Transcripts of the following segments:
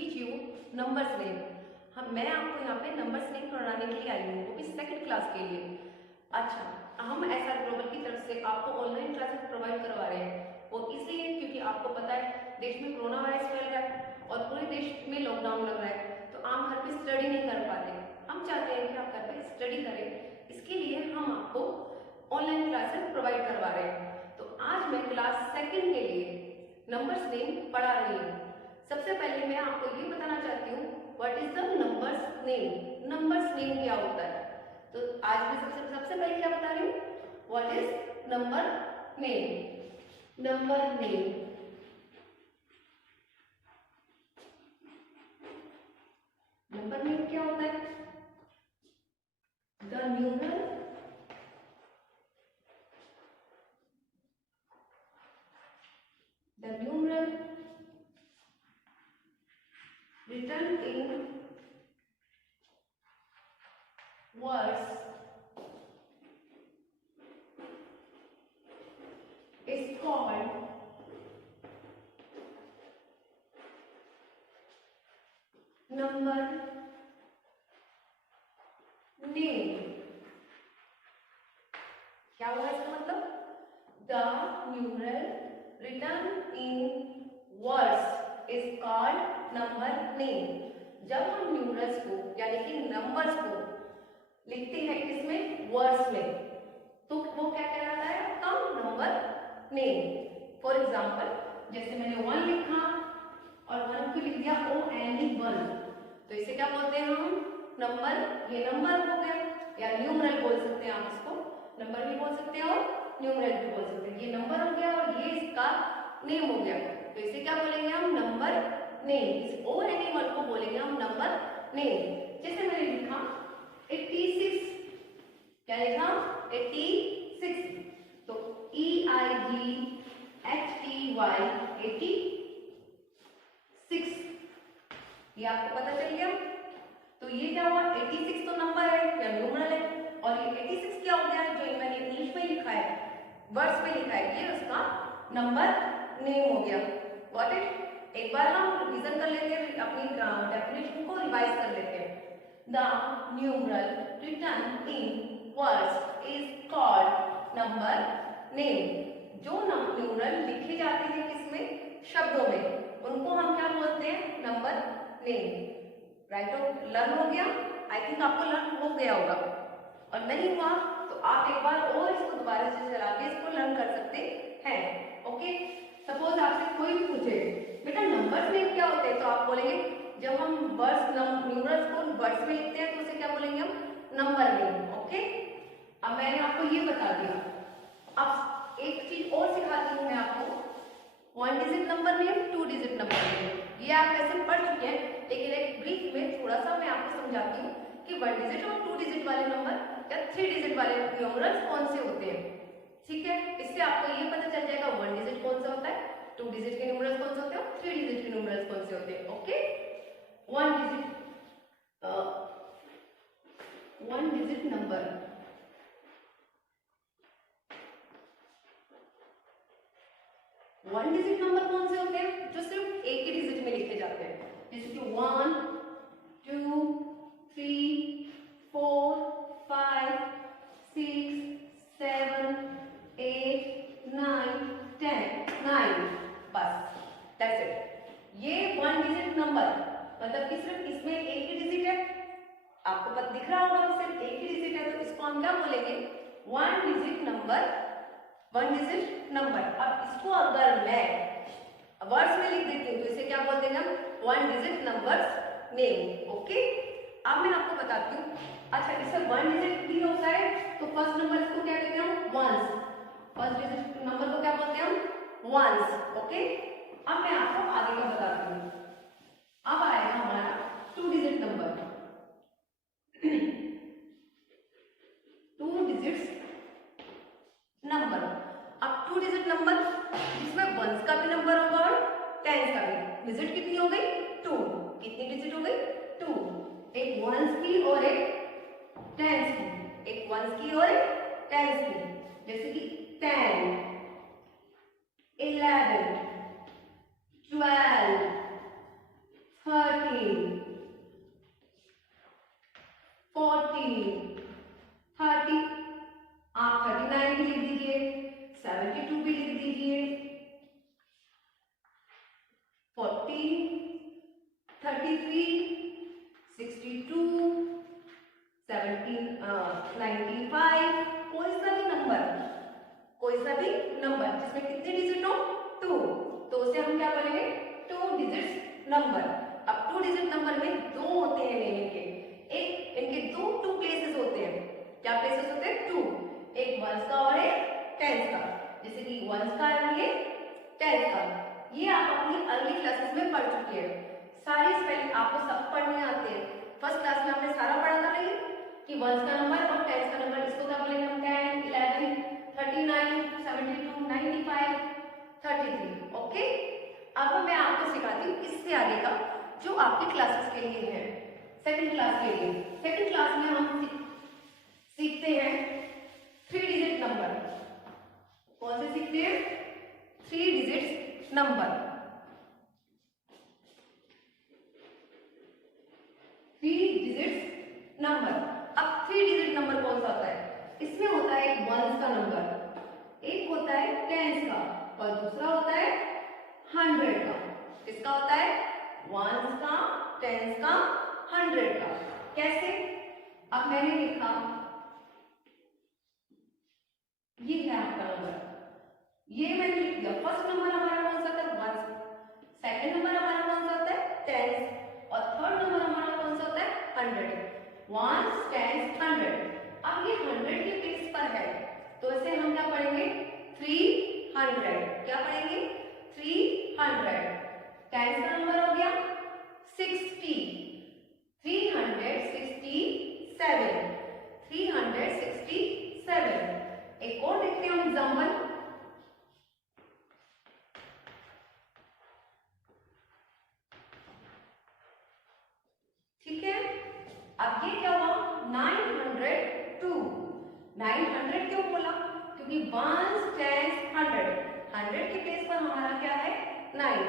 Teach you numbers name. मैं आपको यहाँ पे नंबर्स नेम पढ़ाने के लिए आई हूँ, वो भी सेकंड क्लास के लिए। अच्छा, हम SR ग्लोबल की तरफ से आपको ऑनलाइन क्लासेस प्रोवाइड करवा रहे हैं, वो इसलिए क्योंकि आपको पता है देश में कोरोना वायरस फैल रहा है और पूरे देश में लॉकडाउन लग रहा है, तो आम घर पे स्टडी नहीं कर पाते। हम चाहते हैं कि आप घर पे स्टडी करें, इसके लिए हम आपको ऑनलाइन क्लासेस प्रोवाइड करवा रहे हैं। तो आज मैं क्लास सेकंड के लिए नंबर्स नेम पढ़ा रही हूँ। सबसे पहले मैं आपको ये बताना चाहती हूँ what is the numbers name. Numbers name क्या होता है? तो आज मैं सबसे पहले क्या बता रही हूँ, what is number name. Number name, number name क्या होता है? The numeral written in words is called number name। क्या हुआ इसका मतलब? The numeral written in words is called number name। जब हम न्यूमरल्स को यानी कि नंबर्स को लिखते हैं किसमें? वर्ड्स में, तो वो क्या कहलाता है? आपका नंबर नेम। फॉर एग्जाम्पल, जैसे मैंने 1 लिखा और 1 को लिख दिया ONE 1, तो इसे क्या बोलते हैं हम? नंबर। ये नंबर हो गया, या न्यूमरल बोल सकते हैं आप इसको, नंबर भी बोल सकते हैं और न्यूमरल भी बोल सकते हैं। ये नंबर हो गया और ये इसका नेम हो गया, तो इसे क्या बोलेंगे हम? Number name. इस ONE 1 को बोलेंगे हम नंबर नेम। जैसे मैंने लिखा 86, क्या लिखा? 86, तो EIGHTY 86, ये आपको पता चल गया। तो ये क्या हुआ? 86 तो नंबर है या न्यूमरल है, और ये 86 क्या हो गया? जो मैंने इंग्लिश में लिखा है, वर्ड्स में लिखा है, ये उसका नंबर नेम हो गया। Got it? एक बार हम रिवीजन कर लेते हैं, अपनी डेफिनेशन को रिवाइज कर लेते हैं। The numeral written in words is called number name. जो न्यूमरल लिखे जाते हैं किसमें? शब्दों में, उनको हम क्या बोलते हैं? Number name. राइट, लर्न हो गया? आई थिंक आपको लर्न हो गया होगा, और नहीं हुआ तो आप एक बार और इसको दोबारा से चला के इसको लर्न कर सकते हैं। ओके, सपोज आपसे कोई भी पूछे बेटा नंबर्स नेम क्या होते हैं, तो आप बोलेंगे जब हम वर्ड्स न्यूमरल्स को वर्ड्स में लिखते हैं तो उसे क्या बोलेंगे हम? Number name. ओके, अब मैंने आपको ये बता दिया। अब एक चीज और सिखाती हूँ मैं आपको, 1 digit number name, 2 digit number name. ये आप वैसे पढ़ चुके हैं, लेकिन एक ब्रीफ में थोड़ा सा मैं आपको समझाती हूँ कि 1 डिजिट और 2 डिजिट वाले नंबर या 3 डिजिट वाले न्यूमरल्स कौन से होते हैं। ठीक है, इससे आपको ये पता चल जाएगा 1 डिजिट कौन सा होता है, 2 डिजिट के न्यूमरल्स कौन से होते हैं, 3 डिजिट के न्यूमरल्स कौन से होते हैं। Okay, 1 digit number, one digit number कौन से होते हैं? जो सिर्फ एक ही डिजिट में लिखे जाते हैं, जैसे कि 1 2 3 4 5 6 7 8 9 10 9, बस दैट्स इट। ये 1 डिजिट नंबर मतलब कि सिर्फ इसमें एक ही डिजिट है, आपको पता दिख रहा होगा सिर्फ एक ही डिजिट है, तो इसको हम क्या बोलेंगे? 1 डिजिट नंबर, 1 डिजिट नंबर। अब इसको अगर मैं वर्ड्स में लिख देती हूँ तो इसे क्या बोल देंगे हम? 1 डिजिट नंबर्स नेम। ओके, अब मैं आपको बताती हूँ। अच्छा, इसे 1 डिजिट भी होता है, तो फर्स्ट नंबर इसको क्या कहते हैं हम? वंस। फर्स्ट डिजिट नंबर को क्या बोलते हैं हम? वंस। ओके, अब मैं आपको आगे का बताती हूँ। अब आएगा हमारा 2 डिजिट नंबर। 2 digits number. अब 2 डिजिट नंबर जिसमें वंस का भी नंबर होगा और टेंस का भी। डिजिट कितनी हो गई? 2। कितनी डिजिट हो गई? 2। एक वंस की और एक टेंस की, एक वंस की और एक टेंस की, जैसे कि 10 11 12 13 सा भी नंबर जिसमें कितने डिजिट हो 2, तो उसे हम क्या बोलेंगे 2 डिजिट नंबर। अब 2 डिजिट नंबर में दो होते हैं लेने के, एक इनके दो प्लेसेस होते हैं। क्या प्लेसेस होते हैं 2, एक वंस का और एक टेंस का। जैसे कि वंस का और ये टेंस का, ये आप अपनी अर्ली क्लासेस में पढ़ चुके हैं। सारी स्पेलिंग आपको सब पढ़ने आते हैं। फर्स्ट क्लास में आपने सारा पढ़ा था नहीं कि वंस का नंबर और टेंस का नंबर, इसको क्या बोलेंगे हम 10, 11, 39, 72, 95, 33। ओके, अब मैं आपको सिखाती हूँ इससे आगे का जो आपके क्लासेस के लिए है, सेकंड क्लास के लिए। सेकंड क्लास में हम सीखते हैं 3 डिजिट नंबर। कौन से सीखते हैं 3 डिजिट नंबर। 3 digit number. अब 3 डिजिट नंबर कौन सा होता है? इसमें होता है एक वंस का नंबर, एक होता है टेंस का और दूसरा होता है 100 का। किसका होता है? वंस का, टेंस का, 100 का। कैसे? अब मैंने लिखा, ये है आपका नंबर, ये मैंने लिख दिया। फर्स्ट नंबर हमारा कौन सा था? वंस। सेकंड नंबर हमारा कौन सा होता है? टेंस। और थर्ड नंबर हमारा कौन सा होता है? 100। Ones, tens, 100। अब ये 100 के प्लेस पर है तो इसे हम क्या पढ़ेंगे? 300। क्या पढ़ेंगे? 300। टेंस का नंबर हो गया 60, 367, 367। एक और देखते हैं एग्जाम्पल। ठीक है, अब ये क्या हुआ? 902। 900 क्यों बोला? क्योंकि वंस, टेंस, 100, 100 के प्लेस पर हमारा क्या है? 9।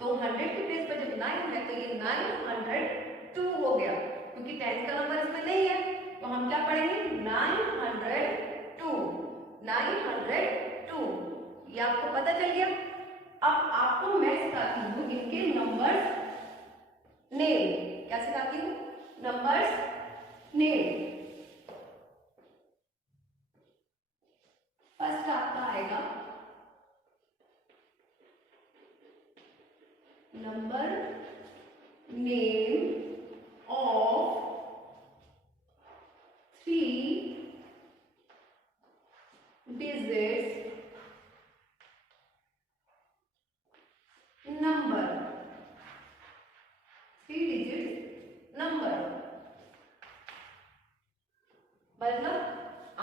तो 100 के प्लेस पर जब 9 है तो ये 902 हो गया। क्योंकि टेंस का नंबर इसमें नहीं है तो हम क्या पढ़ेंगे? 902, 902। ये आपको पता चल गया। अब आपको मैं सिखाती हूँ इनके नंबर्स नेम। क्या सिखाती हूँ? Numbers name. फर्स्ट आपका आएगा number name of 3 digits number. 3 digit number मतलब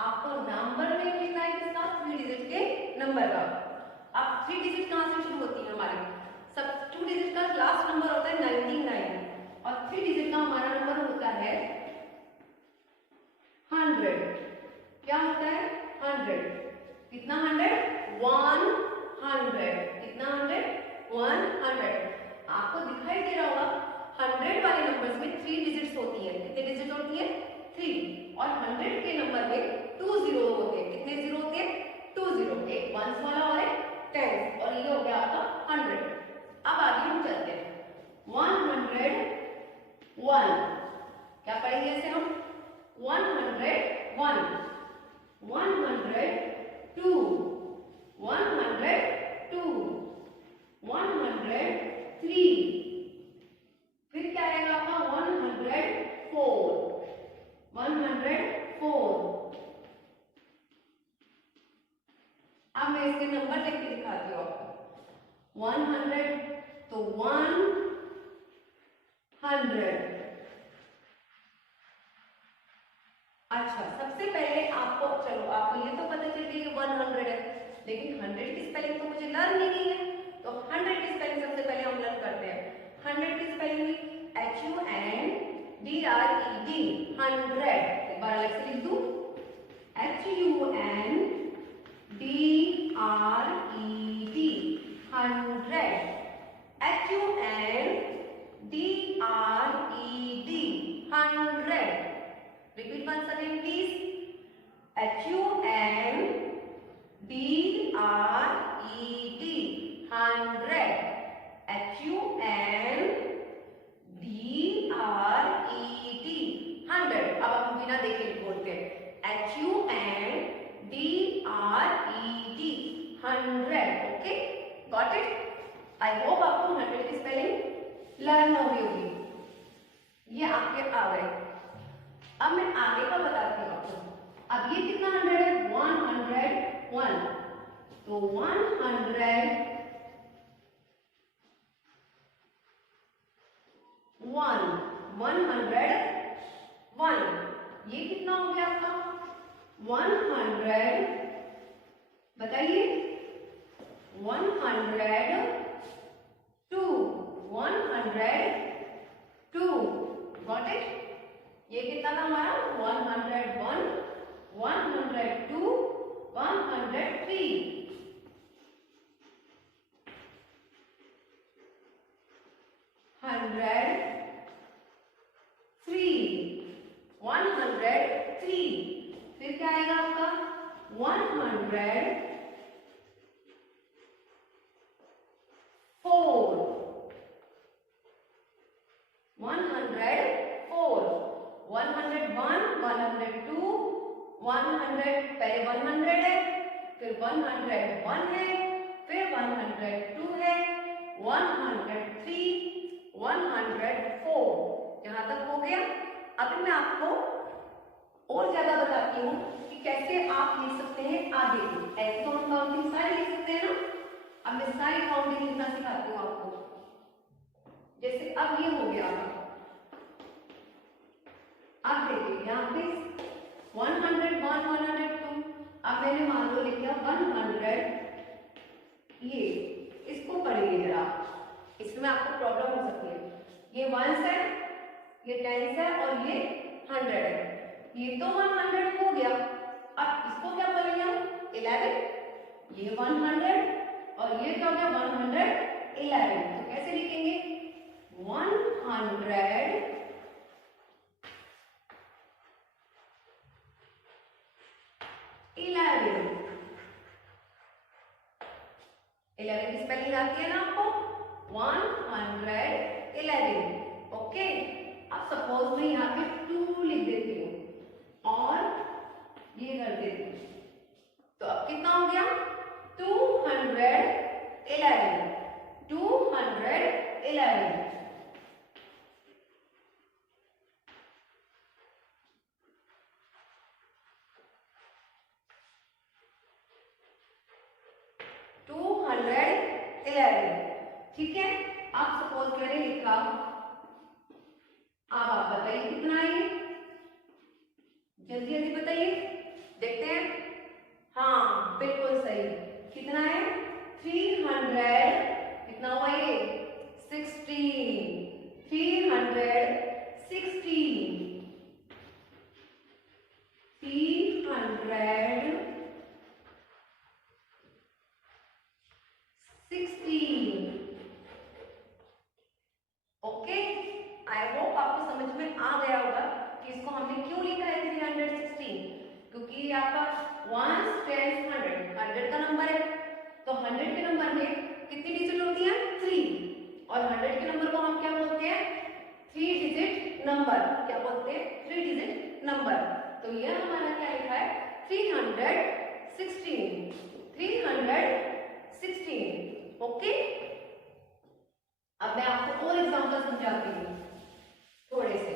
आपको नंबर में लिखना है किसका? 3 डिजिट के नंबर का। अब 3 डिजिट कहां से शुरू होती है हमारी? सब 2 डिजिट का लास्ट नंबर होता है 99 और 3 डिजिट का हमारा नंबर होता है 100। क्या होता है? 100। कितना 100? 100। कितना 100? 100। आपको दिखाई दे रहा होगा 100 वाले नंबर्स में 3 डिजिट्स होती है। कितने डिजिट होती है? 3। और 100 के नंबर में 2 जीरो होते हैं। कितने जीरो होते हैं? 2 जीरो। एक वंस वाला और एक टेंस, और ये हो गया आपका 100। अब आगे हम चलते हैं 101। क्या पढ़ेंगे इसे हम? 101, 102, 102, 103। फिर क्या आएगा आपका? 104, 104। अब मैं इसके नंबर लिख के दिखाती हूँ आपको। 100 तो 100। अच्छा, सबसे पहले आपको, चलो आपको ये तो पता चल गई 100 है, लेकिन 100 की स्पेलिंग तो मुझे लर्न ही नहीं है। तो 100 की स्पेलिंग सबसे पहले हम लर्न करते हैं। 100 की स्पेलिंग HUNDRED, 100। एक बार अलग से लिख दूं, HUNDRED, 100, HUNDRED, 100। Repeat once again, please. HUNDRED, 100, HUNDRED, 100। अब हम बिना देखे बोलते हैं HUNDRED, got it? I hope आपको 100 की स्पेलिंग लर्न हो गई होगी। ये आपके आ गए। अब मैं आगे का बताती हूँ आपको। अब ये कितना 100 है? 101। तो 101 ये कितना हो गया आपका? 100, बताइए, 102, 102, गॉट इट? ये कितना था हमारा? 101, 102, 103, 103, फिर क्या आएगा आपका? 104, 104, 101, 102, 100, पहले 100 है, फिर 101 है, फिर 102 है, 103, 104, यहां तक हो गया। अब मैं आपको और ज्यादा बताती हूँ कि कैसे आप लिख सकते हैं आगे की। ऐसे तो हम काउंटिंग सारी लिख सकते हैं ना। अब मैं सारी काउंटिंग लिखना सिखाती हूँ आपको। जैसे अब ये हो गया, अब देखिए यहाँ पे 101, 102, अब मैंने मान लो लिख दिया 100। ये इसको पढ़िए जरा, इसमें आपको प्रॉब्लम हो सकती है। ये 1 है, ये 10 है और ये 100 है। ये तो 100 हो गया। अब इसको क्या बोलेंगे हम? 11। ये 100 और ये क्या हो गया? 111। तो कैसे लिखेंगे? 100 11 की स्पेलिंग आती है ना आपको? 111। ओके, अब सपोज मैं यहाँ पे 2 लिख देती हूँ और ये कर देती हूँ, तो अब कितना हो गया? 211, 211। ठीक है, आप सपोज मैंने लिखा, अब आप बताइए कितना है? जल्दी जल्दी बताइए, देखते हैं। हाँ बिल्कुल सही, कितना है? 300, कितना हुआ ये? 16, 316, 316। ओके, आई होप आपको समझ में आ गया होगा कि इसको हमने क्यों लिखा है 316, क्योंकि आपका 1 10 100 का नंबर है। तो 100 के नंबर में कितनी डिजिट होती है? 3। और 100 के नंबर को हम क्या बोलते हैं? 3 डिजिट नंबर। क्या बोलते हैं? 3 डिजिट नंबर। तो ये हमारा क्या लिखा है? 316, 316। ओके, अब मैं आपको और एग्जांपल समझाती हूँ थोड़े से।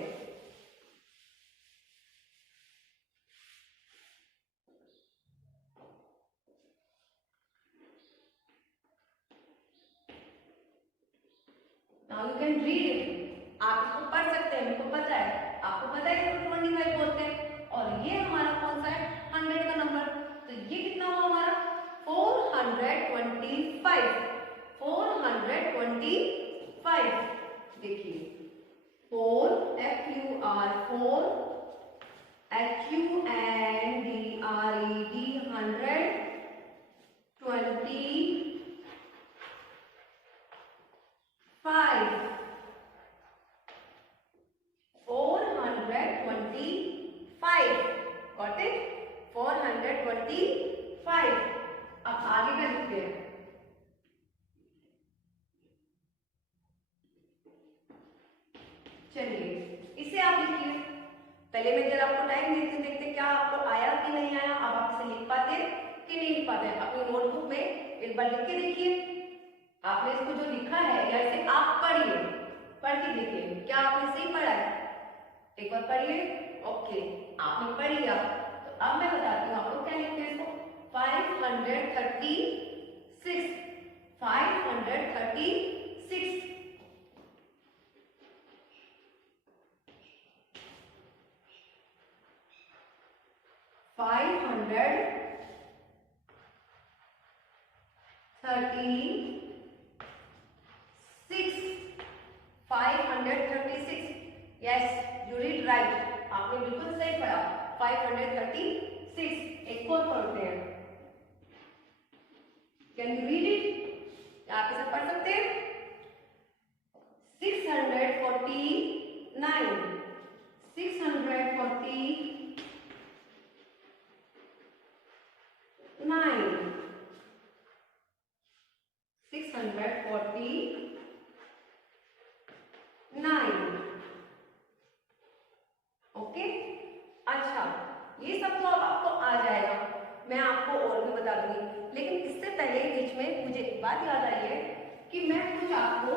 Now you can read it. आप इसको पढ़ सकते हैं, मेरे को पता है, आपको पता है इसको 25 बोलते हैं। और ये हमारा कौन सा है? 100 का नंबर। तो ये कितना हुआ हमारा? 425, 425। देखिए 4 FUR 4 HUNDRED 100 25 425। Got it? 425। अब आगे का लिखते हैं। चलिए इसे आप लिखिए। पहले मैं जरा आपको टाइम देते देखते क्या आपको आया कि नहीं आया। अब आप इसे लिख पाते कि नहीं लिख पाते? अपनी नोटबुक में एक बार लिख के देखिए। आपने इसको जो लिखा है या इसे आप पढ़िए, पढ़ के देखिए क्या आपने सही पढ़ा है। एक बार पढ़िए। ओके, आपने पढ़ लिया तो अब मैं बताती हूँ आपको क्या लिखते हैं इसको। 536, 536, 536, यस यू रीड राइट, आपने बिल्कुल सही पढ़ा 536। एक और पढ़ते हैं, कैन यू रीड इट, आप इसे पढ़ सकते हैं। 649, 649, 649। ओके, अच्छा ये सब तो अब आपको आ जाएगा, मैं आपको और भी बता दूंगी। लेकिन इससे पहले बीच में मुझे एक बात याद आई है कि मैं कुछ आपको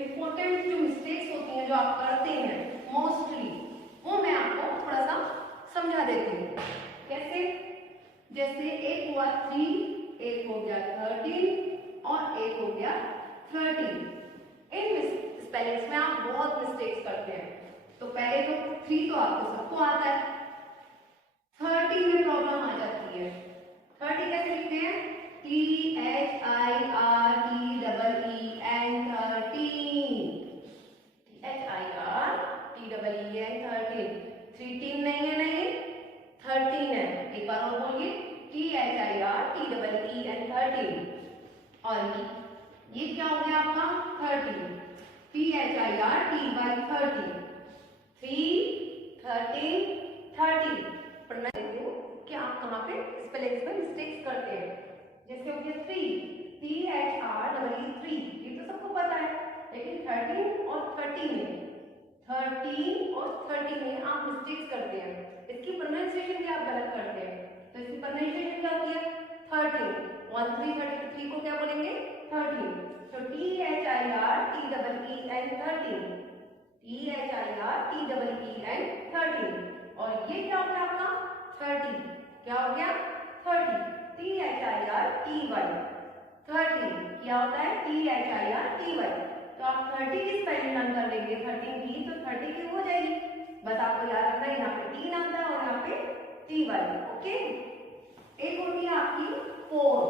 इम्पोर्टेंट जो मिस्टेक्स होती हैं जो आप करते हैं मोस्टली, वो मैं आपको थोड़ा सा समझा देती हूँ। कैसे? जैसे एक हुआ 3, एक हो गया 13 और एक हो गया 30। इन स्पेलिंग्स में आप बहुत मिस्टेक्स करते हैं। तो पहले तो 3 तो आपको सबको आता है, 30 में प्रॉब्लम आ जाती है। 30 कैसे लिखते हैं? THIRTEEN, 13। 13 नहीं है, नहीं 13 है। एक बार और बोलिए, THIRTEEN 13। और ये क्या हो गया आपका 30, THIRTY 30, 3, 13, 30। पर मैं देखती हूँ कि आप कहाँ पे स्पेलिंग्स में मिस्टेक्स करते हैं। जैसे हो गया 3, THREE, ये तो सबको पता है। लेकिन 13 और 30 में, 13 और 30 में आप मिस्टेक्स करते हैं, इसकी प्रोनाउंसिएशन भी आप गलत करते हैं। तो इसकी प्रोनाउंसिएशन क्या होती है? 13, 1 3 33 को क्या बोलेंगे? 13। तो THIRTEEN 13, और ये क्या हो गया आपका 30, क्या हो गया 30, THIRTY 30, क्या होता है THIRTY। तो आप 30 की स्पेलिंग लर्न कर लेंगे, 13 की, तो 30 की हो जाएगी। बस आपको याद रखना है यहाँ पे टीन आता है और यहाँ पे TY। ओके, एक होती है आपकी 4,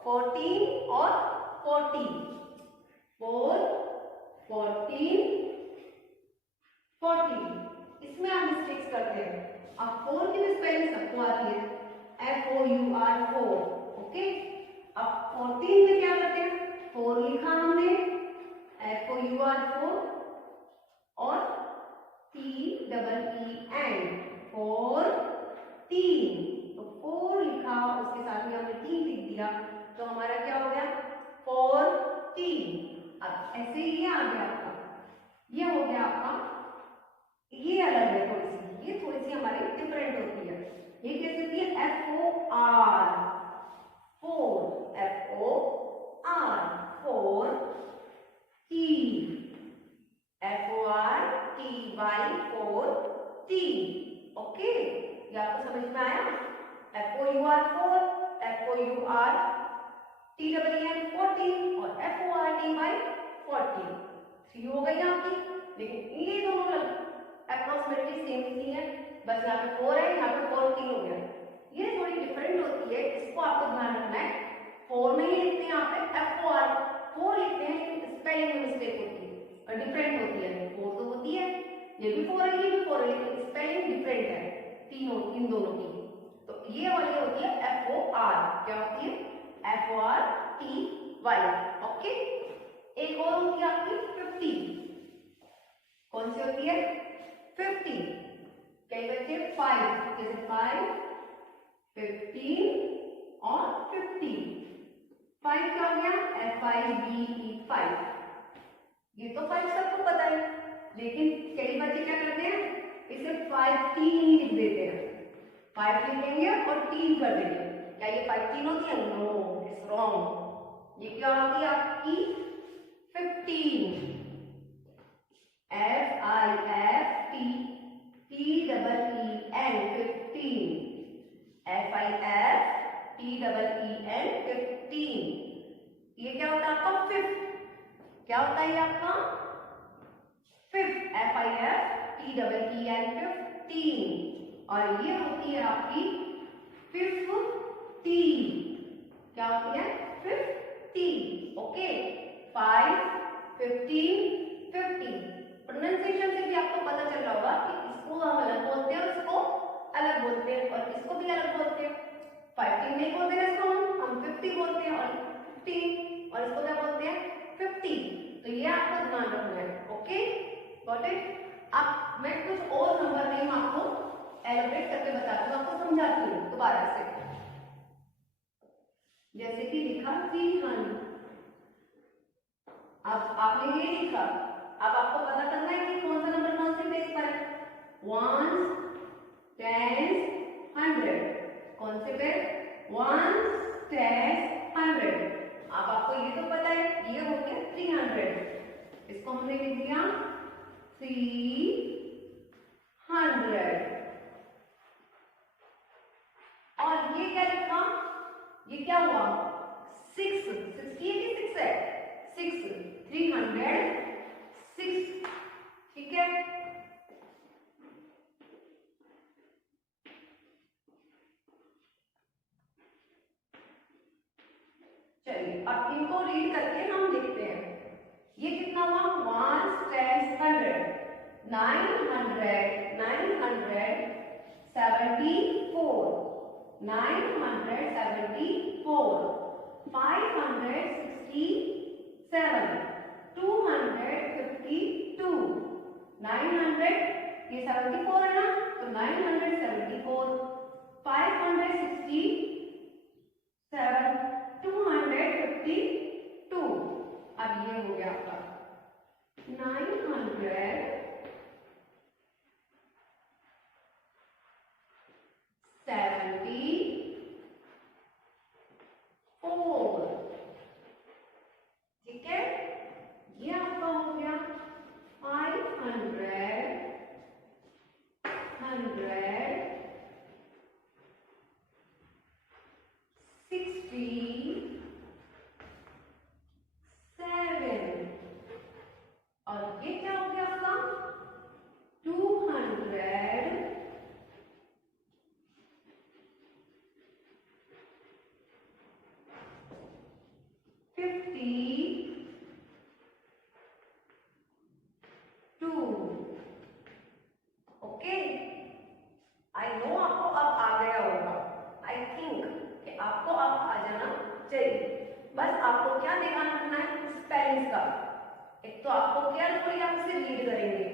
14 और 40, 4, 14, 40। इसमें आप मिस्टेक्स करते हैं। अब 4 की भी स्पेलिंग सबको आती है, FOUR 4। ओके, अब 14 में क्या करते हैं? 4 लिखा हमने, FOUR 4 और TEEN 14। तो 4 लिखा, उसके साथ में हमने 3 लिख दिया, तो हमारा क्या हो गया 14। अब ऐसे ही ये आ गया आपका, ये हो गया आपका, ये अलग है थोड़ी सी, ये थोड़ी सी हमारी डिफरेंट होती है। ये कैसे होती है? FOR 4, FOR 4, T, FORTY 4, T। Okay, ये आपको समझ में आया? FOUR 4, FOURTEEN 40 और FORTY 40, 3 हो गई आपकी। लेकिन ये दोनों अप्रोक्सीमेटली सेम ही है, बस यहाँ पे 4 है, यहाँ पे 14 हो गया। ये थोड़ी डिफरेंट होती है, इसको आपको ध्यान रखना है। 4 में ही लिखते हैं यहाँ पे FOR 4 लिखते हैं, स्पेलिंग में मिस्टेक होती है और डिफरेंट होती है। 4 तो होती है, ये भी 4 है, ये भी 4 है, लेकिन स्पेलिंग डिफरेंट है इन दोनों की। तो ये वाली होती है FOR, क्या होती है? FORTY। ओके, एक और होती है आपकी 50। कौन सी होती है? 50। कई बच्चे 5, जैसे 5, 15 और 50। 5 क्या हो गया? FIVE 5। ये तो 5 सबको पता है, लेकिन कई बच्चे क्या करते हैं, इसे 5 ही लिख देते हैं। 5 लिखेंगे और 3 कर देंगे। क्या ये 5 होती है? No, it's wrong. ये क्या होती है आपकी 15, FIFTEEN, ये क्या होता है आपका फिफ्थ, क्या होता है ये आपका फिफ्थ, FIFTEEN 15, और ये होती है आपकी 50, क्या होती है 50, ओके 5, 15, 50। प्रोनाउंसिएशन से भी आपको पता चल रहा होगा कि इसको हम अलग बोलते हैं और इसको अलग बोलते हैं और इसको भी अलग बोलते हैं। 15 नहीं बोलते हैं इसको हम 50 बोलते हैं और 15, और इसको क्या बोलते हैं 50। तो ये आपको ध्यान रखना है, ओके गॉट इट। अब मैं कुछ और नंबर नेम आपको एलोब्रेट करके बताती हूँ, आपको समझाती हूँ दोबारा से। जैसे कि लिखा 300, अब आपने ये लिखा, अब आपको पता करना है कि कौन सा नंबर कौन से पेज पर है, 1, 10, 100, कौन से पे 1, 10, 100। अब आपको ये तो पता है, ये हो गया 300, इसको हमने लिख दिया 300, और ये क्या लिखा, ये क्या हुआ 6, 60 है कि 6 है, 6, 306, ठीक है। चलिए अब इनको रीड करके हम लिखते हैं, ये कितना हुआ 1, 10, 100, 900, 974, 974, 567, 252, 900, ये 74 है ना, तो 974, 567, 252, अब ये हो गया आपका 974, ठीक है। ये आपका हो गया 500, 167, और ये क्या हो गया आपका 257, ओके। आई नो आपको अब आ गया होगा, आई थिंक कि आपको अब आ जाना चाहिए। बस आपको क्या ध्यान रखना है स्पेलिंग्स का। एक तो आपको केयरफुली आप इसे रीड करेंगे,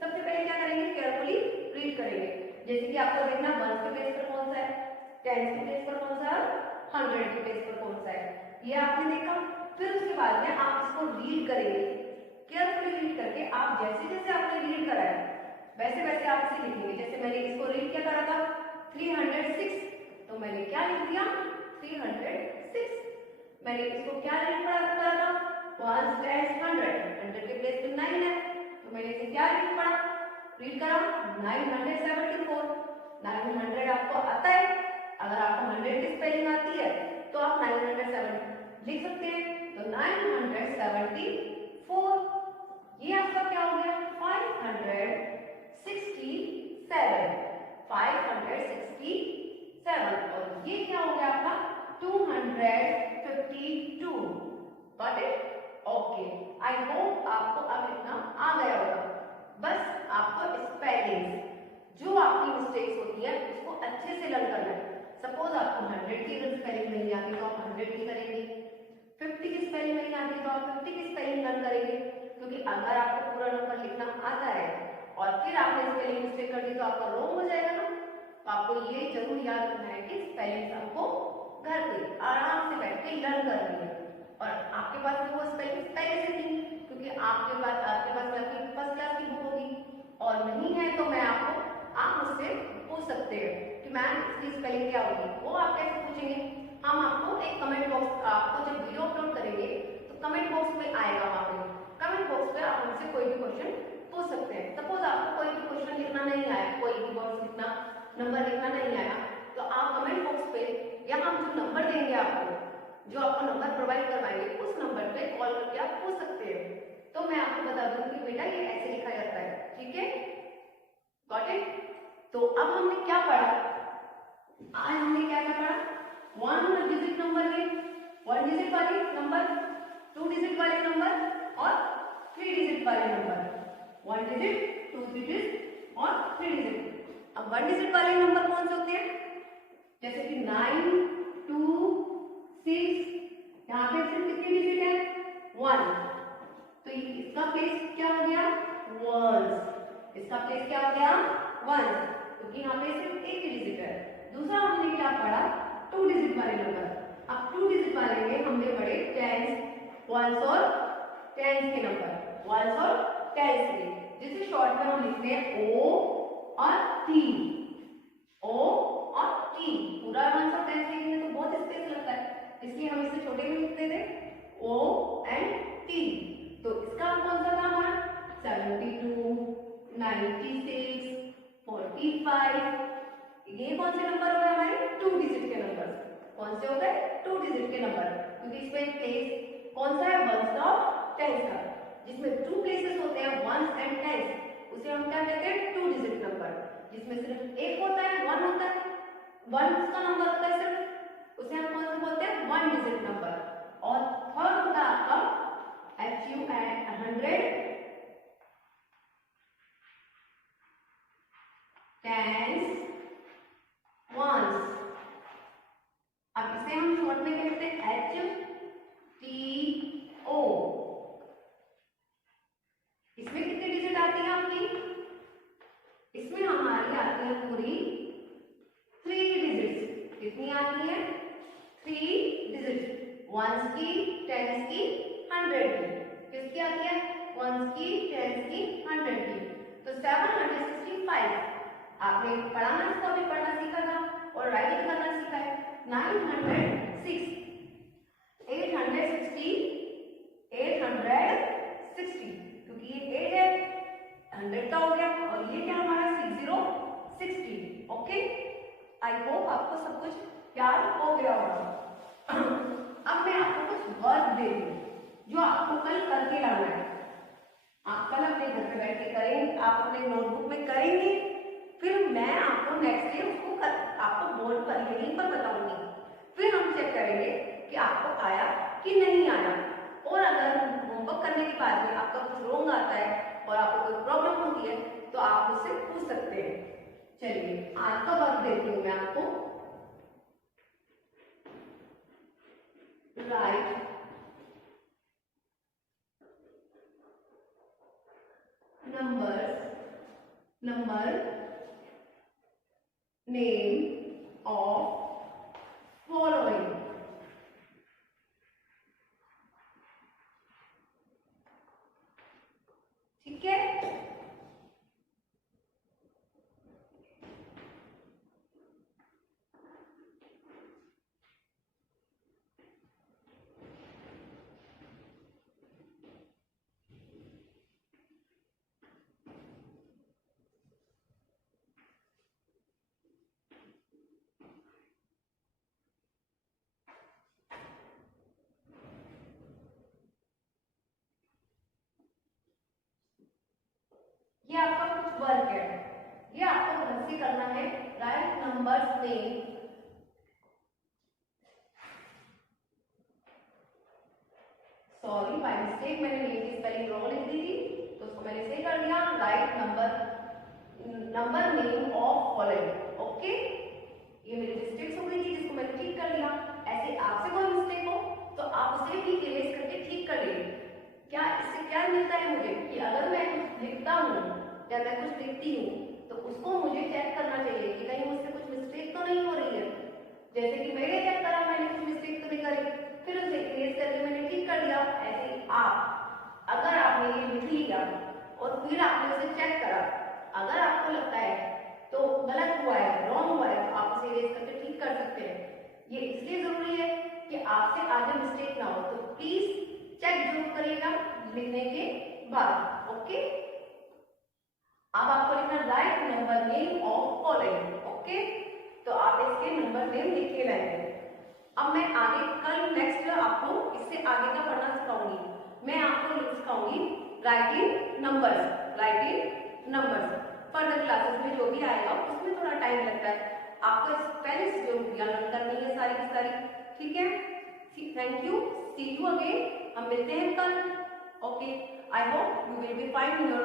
सबसे पहले क्या करेंगे केयरफुली रीड करेंगे। जैसे कि आपको देखना 1 के पेज पर कौन सा है, 10 के पेज पर कौन सा है, 100 के पेज पर कौन सा है, ये आपने देखा। फिर उसके बाद में आप इसको रीड करेंगे, केयरफुली रीड करके आप जैसे जैसे आपने रीड करा है वैसे वैसे आप इसे लिखेंगे। जैसे मैंने इसको रीड क्या करा था 306, तो मैंने क्या लिख दिया 306। मैंने इसको क्या रीड करा था 1 + 100, 100 के प्लेस पे 9 है, तो मैंने इसे क्या रीड करा 974। 900 आपको आता है, अगर आपको 100 की स्पेलिंग आती है तो आप 970 लिख सकते हैं, तो 974। ये आपका क्या हो गया 567, और ये क्या हो गया आपका 252। Got it, okay. I hope आपको अब इतना आ गया होगा। बस आपको स्पेलिंग जो आपकी मिस्टेक्स होती है उसको अच्छे से लर्न करना है। सपोज आपको 100 की अगर स्पेलिंग नहीं आती तो आप 100 की करेंगे, 50 की स्पेलिंग नहीं आती तो आप 50 की स्पेलिंग लर्न करेंगे, क्योंकि अगर आपको पूरा नंबर लिखना आता है और फिर आपने स्पेलिंग मिस्टेक कर दी तो आपका रॉन्ग हो जाएगा ना। तो आपको ये जरूर याद रखना है कि स्पेलिंग आपको घर पे आराम से बैठ के लर्न करनी है। और आपके पास वो स्पेलिंग पहले से थी, क्योंकि आपके पास आपकी फर्स्ट क्लास की बुक होगी, और नहीं है तो मैं आप मुझसे पूछ सकते हैं कि मैम इसकी स्पेलिंग क्या होगी। वो आप कैसे पूछेंगे, हम आपको एक कमेंट बॉक्स, आपको जब वीडियो अपलोड करेंगे मुझसे कोई भी क्वेश्चन पूछ सकते हैं। सपोज आपको कोई भी क्वेश्चन लिखना नहीं आया, कोई भी वर्ड लिखना, नंबर लिखना नहीं आया, तो आप कमेंट बॉक्स पे या हम जो नंबर देंगे आपको, जो आपको नंबर प्रोवाइड करवाएंगे, उस नंबर पे कॉल करके आप पूछ सकते हैं। तो मैं आपको बता दूं कि बेटा ये ऐसे लिखा जाता है, ठीक है, गॉट इट। तो अब हमने क्या पढ़ा, आज हमने क्या क्या पढ़ा, 1 डिजिट नंबर में 1 डिजिट वाले नंबर, 2 डिजिट वाले नंबर और 3 डिजिट वाले नंबर, 1 डिजिट, 2 डिजिट और 3 डिजिट। अब 1 डिजिट वाले नंबर कौन से होते हैं, जैसे कि 9, 2, 6, यहाँ पे सिर्फ कितनी डिजिट है, 1, तो इसका प्लेस क्या हो गया, 1, इसका प्लेस क्या हो गया, 1, क्योंकि यहाँ पे सिर्फ एक ही डिजिट है। दूसरा हमने क्या पढ़ा, 2 डिजिट वाले नंबर। अब 2 डिजिट वाले में हमने पढ़े टेंस, वंस और टेंस के नंबर, वंस और टेंस के, जिसे शॉर्ट में हम लिखते हैं ओ और टी, ओ और टी। पूरा वंस और टेंस लिखने तो बहुत स्पेस लगता है, इसलिए हम इसे छोटे में लिखते थे, ओ एंड टी। तो इसका कौन सा था हमारा, 72, 96, 45, ये कौन से नंबर हो गए हमारे, 2 डिजिट के नंबर। कौन से हो गए, 2 डिजिट के नंबर, क्योंकि इसमें प्लेस कौन सा है, वंस और टेंस का, जिसमें 2 प्लेसेस होते हैं, वंस एंड टेंस, उसे हम क्या कहते हैं, 2 डिजिट नंबर। जिसमें सिर्फ एक होता है, 1 होता है, वंस का नंबर होता है सिर्फ, उसे हम कौन सा बोलते हैं, 1 डिजिट नंबर। और थर्ड होता है आपका HU एंड 100, टेंस, वंस। अब इसे हम शॉर्ट में कहते हैं HTO। इसमें कितनी डिजिट आती है आपकी, इसमें हमारी आती है पूरी 3 डिजिट्स। कितनी आती है, 3 डिजिट, वंस की, टेंस की, 100 की। किसकी आती है, वंस की, टेंस की, 100 की। तो 765 आपने पढ़ाना, इसको अभी पढ़ना सीखा था और राइटिंग करना सीखा है। 906, 860, 860, क्योंकि ये 8 है, 100 का हो गया, और ये क्या हमारा 6060। ओके, आई होप आपको सब कुछ याद हो गया होगा। अब मैं आपको कुछ वर्क दे दूँ जो आपको कल करके लाना है। आप कल अपने घर पे बैठ के करेंगे, आप अपने नोटबुक में करेंगे, फिर मैं आपको नेक्स्ट डे उसको आपको बोर्ड पर यहीं पर बताऊंगी, फिर हम चेक करेंगे कि आपको आया कि नहीं आया। और अगर होमवर्क करने के बाद में आपका कुछ रॉन्ग आता है और आपको कोई प्रॉब्लम होती है तो आप मुझसे पूछ सकते हैं। चलिए आज का वर्क देती हूँ मैं आपको, right number name of following। ठीक है, ये आपका कुछ वर्क है, ये आपको घर से करना है। Right numbers name, sorry by mistake मैंने नेम की स्पेलिंग रॉन्ग लिख दी थी, तो उसको मैंने सही कर दिया। Right number name of following. Okay, ये मेरी मिस्टेक्स हो गई थी जिसको मैंने ठीक कर दिया। ऐसे आपसे कोई मिस्टेक हो तो आप उसे भी इरेज करके ठीक कर लीजिए। क्या इससे क्या मिलता है मुझे कि अगर मैं कुछ लिखता हूँ या मैं कुछ लिखती हूँ तो उसको मुझे चेक करना चाहिए कि कहीं मुझसे कुछ मिस्टेक तो नहीं हो रही है। जैसे कि मैंने चेक करा, मैंने कुछ मिस्टेक तो नहीं करी, फिर उसे इरेज करके मैंने ठीक कर दिया। ऐसे आप अगर आपने ये लिख लिया और फिर आपने उसे चेक करा, अगर आपको लगता है तो गलत हुआ है, रॉन्ग हुआ है, तो आप उसे इरेज करके ठीक कर सकते हैं। ये इसलिए जरूरी है कि आपसे आगे मिस्टेक ना हो, तो प्लीज चेक जरूर करिएगा लिखने के 12। ओके, अब आपको लिखना right number name of following. Okay, तो आप इसके नंबर नेम लिख के लाएंगे। अब मैं आगे कल नेक्स्ट आपको इससे आगे का पढ़ना सिखाऊंगी। मैं आपको सिखाऊंगी राइटिंग नंबर्स। फर्दर क्लासेस में जो भी आएगा उसमें थोड़ा टाइम लगता है, आपको स्पेलिंग्स जो लर्न करनी है सारी की सारी। ठीक है, thank you, see you again, हम मिलते हैं कल। Okay, I hope you will be fine in your